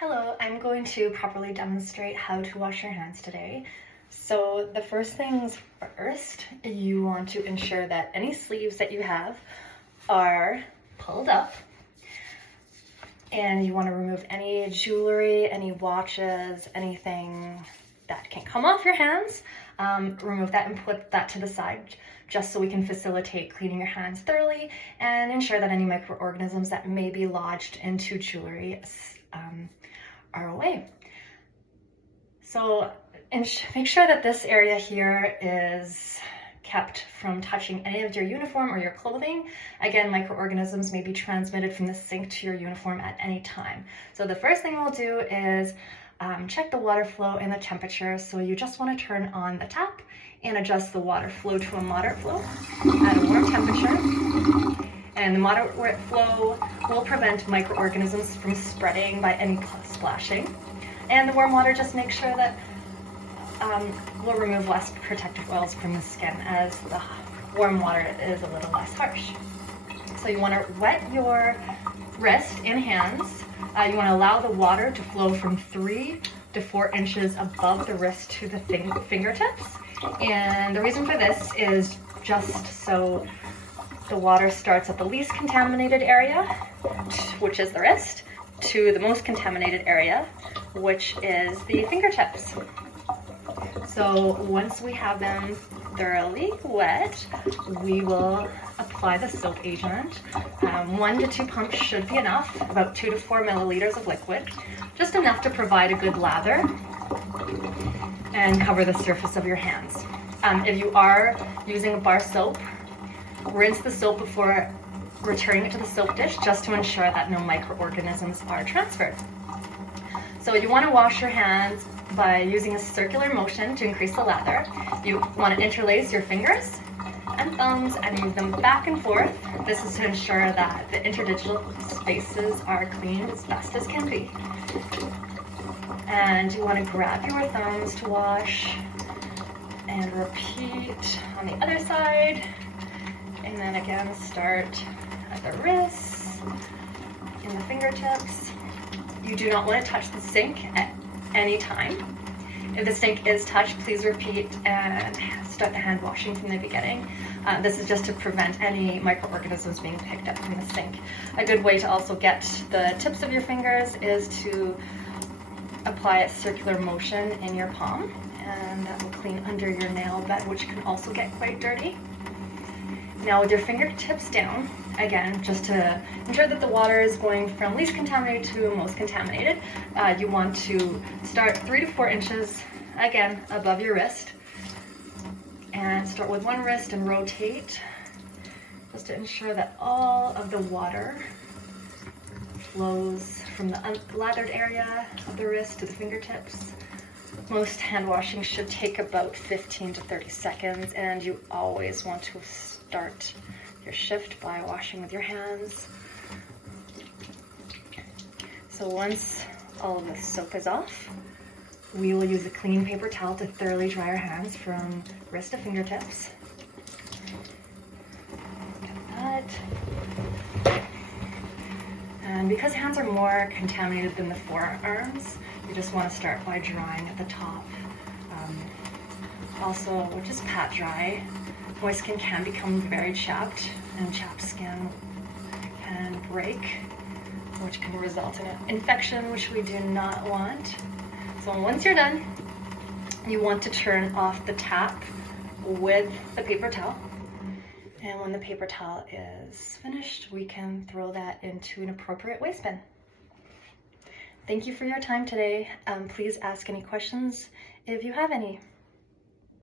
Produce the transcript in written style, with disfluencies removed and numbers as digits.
Hello, I'm going to properly demonstrate how to wash your hands today. So the first things first, you want to ensure that any sleeves that you have are pulled up, and you want to remove any jewelry, any watches, anything that can come off your hands. Remove that and put that to the side just so we can facilitate cleaning your hands thoroughly and ensure that any microorganisms that may be lodged into jewelry are away. So make sure that this area here is kept from touching any of your uniform or your clothing. Again, microorganisms may be transmitted from the sink to your uniform at any time. So the first thing we'll do is check the water flow and the temperature. So you just want to turn on the tap and adjust the water flow to a moderate flow at a warm temperature. And the moderate flow will prevent microorganisms from spreading by any splashing. And the warm water just makes sure that will remove less protective oils from the skin, as the warm water is a little less harsh. So you want to wet your wrist and hands. You want to allow the water to flow from 3 to 4 inches above the wrist to the fingertips. And the reason for this is just so the water starts at the least contaminated area, which is the wrist, to the most contaminated area, which is the fingertips. So once we have them thoroughly wet, we will apply the soap agent. 1 to 2 pumps should be enough, about 2 to 4 milliliters of liquid, just enough to provide a good lather and cover the surface of your hands. If you are using a bar soap, rinse the soap before returning it to the soap dish, just to ensure that no microorganisms are transferred. So you want to wash your hands by using a circular motion to increase the lather. You want to interlace your fingers and thumbs and move them back and forth. This is to ensure that the interdigital spaces are cleaned as best as can be. And you want to grab your thumbs to wash and repeat on the other side. And then again, start at the wrists, in the fingertips. You do not want to touch the sink at any time. If the sink is touched, please repeat and start the hand washing from the beginning. This is just to prevent any microorganisms being picked up from the sink. A good way to also get the tips of your fingers is to apply a circular motion in your palm, and that will clean under your nail bed, which can also get quite dirty. Now with your fingertips down, again, just to ensure that the water is going from least contaminated to most contaminated, you want to start 3 to 4 inches, again, above your wrist. And start with one wrist and rotate, just to ensure that all of the water flows from the unlathered area of the wrist to the fingertips. Most hand washing should take about 15 to 30 seconds, and you always want to start your shift by washing with your hands. So once all of the soap is off, we will use a clean paper towel to thoroughly dry our hands from wrist to fingertips. Look at that. And because hands are more contaminated than the forearms, you just want to start by drying at the top. Also, we'll just pat dry. Moist skin can become very chapped, and chapped skin can break, which can result in an infection, which we do not want. So once you're done, you want to turn off the tap with the paper towel. And when the paper towel is finished, we can throw that into an appropriate waste bin. Thank you for your time today. Please ask any questions if you have any.